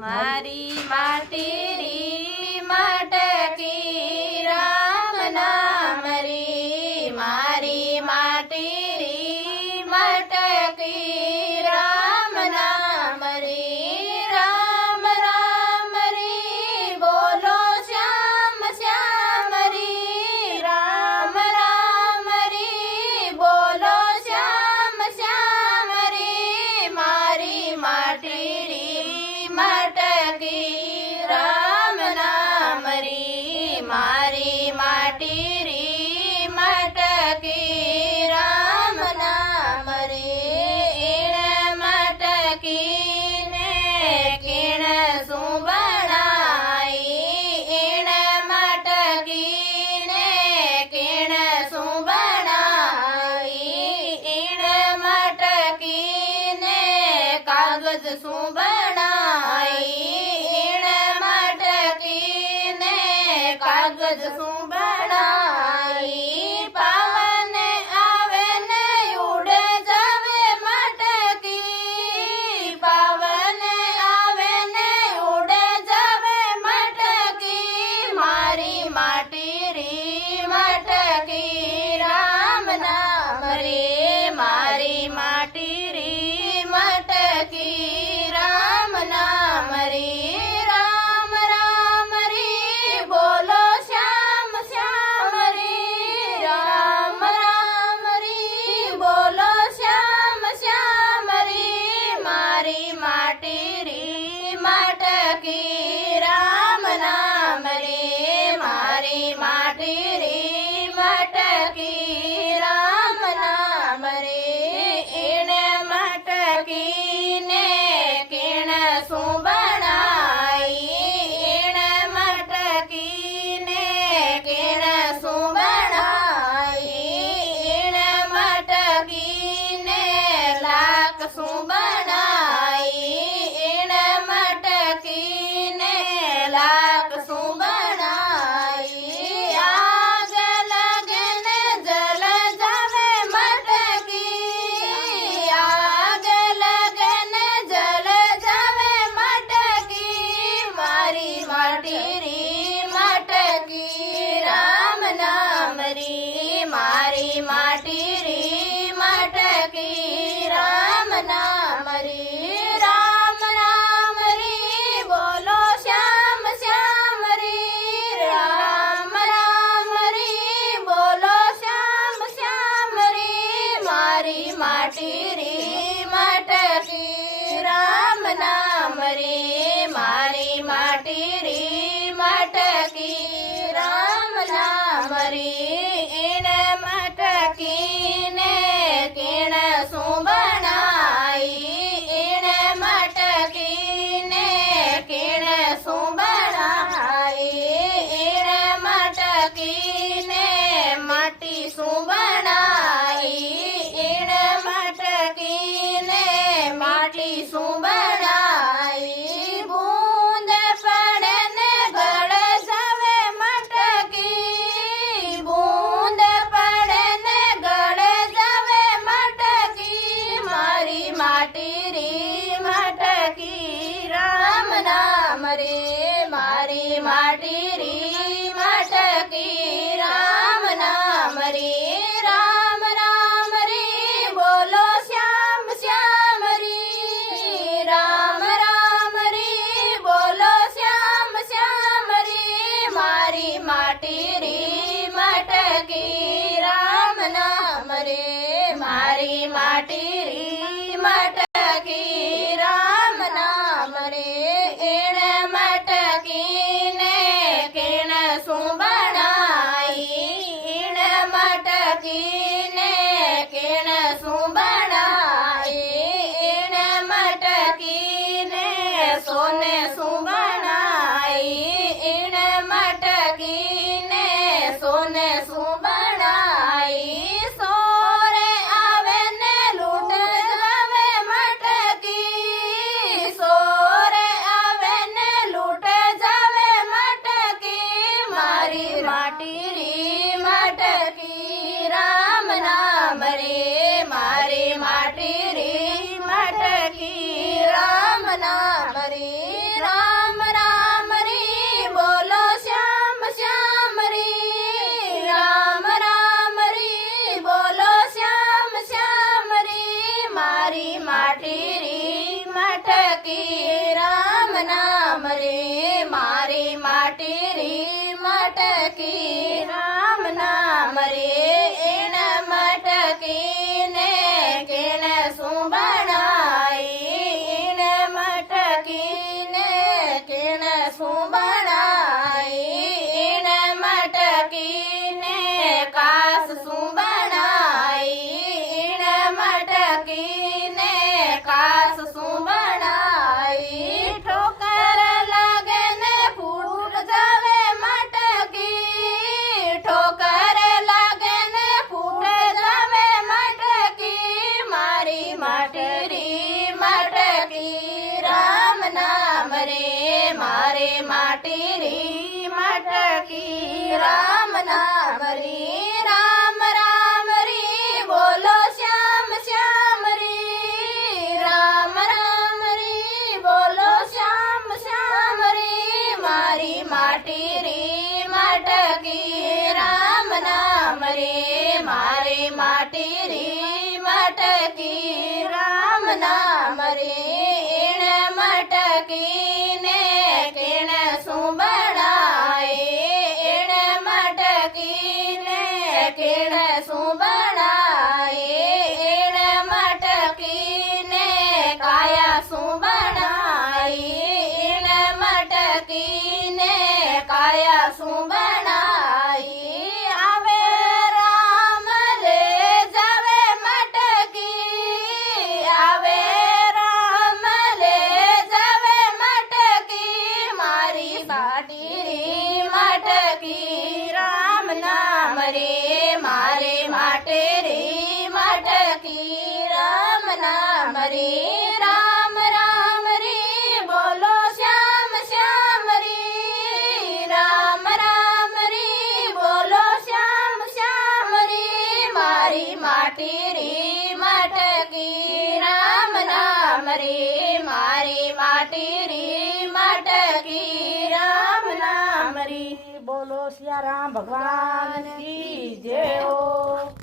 મારી માટી રી મટકી રામ નામ રી મારી માટી રી મટકી રામ નામ રી રામ રામ રી બોલો શ્યામ શ્યામ રી રામ રામ રી બોલો શ્યામ શ્યામ રી મારી માટી રી મટકી રામ નામ રી મારી માટી રી મટકી રામ નામ રી એણ મટકી ને કેણ શું બનાઈ એણ મટકી ને કેણ શું બનાઈ એણ મટકી ને કાગજ શું કાગજ શું બનાઈ પવન આવે ને ઉડે જાવે મટકી પવન આવે ને ઉડે જાવે મટકી મારી માટી રી મટકી રામ નામ રે મારી માટી રી મટકી રામ નામ રે માટી રી મટકી રામ નામ રે મારી માટી રી મટકી રામ નામ રે એણે મટકી ને કેણ શું બનાઈ એણે મટકી ને કેણ શું બનાઈ એણે મટકી ને લાખ શું લાખ શું બનાઈ આગ લગે ને જલ જાવે મટકી આગ લગે ને જલ જાવે મટકી મારી માટી રી મટકી રામ નામ રી મારી માટી રી મટકી રામ નામ રી રામ નામ રી બોલો શ્યામ શ્યામ રી રામ રામ રી બોલો શ્યામ શ્યામ રી મારી માટી રી મટકી રામ નામ રે મારી માટી રી મટકી રામ નામ રે એણ મટકી ને કેણ શું બનાઈ એણ મટકી ને કેણ શું માટી શું બનાઈ એણ મટકી ને માટી શું બનાઈ બૂંદ પડે ને ગળે જાવે મટકી બૂંદ પડે ને ગળે જાવે મટકી મારી માટી રી મટકી રામ નામ રે મારી માટી રી મટકી રામ નામ રે રામ રામ રે બોલો શ્યામ શ્યામ રે રામ રામ રે બોલો શ્યામ શ્યામ રે મારી માટી રી મટકી રામ નામ રે મારી માટી રી મટકી રામ નામ રે એણ મટકી ને કેણ શું બનાઈ એણ મટકી ને કેણ શું બનાઈ એણ મટકી ને સોને શું બનાઈ એણ મટકી ને સોને શું બનાઈ સોરે આવે ને લૂંટ જાવે મટકી સોરે આવે ને લૂંટ જાવે મટકી મારી માટી રી મટકી રામ નામ રે મારી માટી રી મટકી રામ નામ રે રે મારે માટી રી મટકી રામ નામ રી રામ રામ રી બોલો શ્યામ શ્યામ રી રામ રામ રી બોલો શ્યામ શ્યામ રી મારી માટી રી મટકી રામ નામ રે મારે માટી રી મટકી રામ નામ રે એણે મટકીને કેણે શું બનાય એણે મટકીને કેણે શું બનાય એણે મટકીને કાયા શું બનાય એણે મટકીને કાયા શું બનાય આવે રામ લે જાવે મટકી આવે રામ લે જાવે મટકી મારી બાટી રી મટકી રામ નામ રે મારે માટે રી મટકી રામ નામ રે રામ રામ રી બોલો શ્યામ શ્યામ રી રામ રામ રી બોલો શ્યામ શ્યામ રી મારી માટી રી મટકી રામ નામ રે મારી માટી રી મટકી રામ નામ રી બોલો સિયારામ ભગવાન કી જય હો.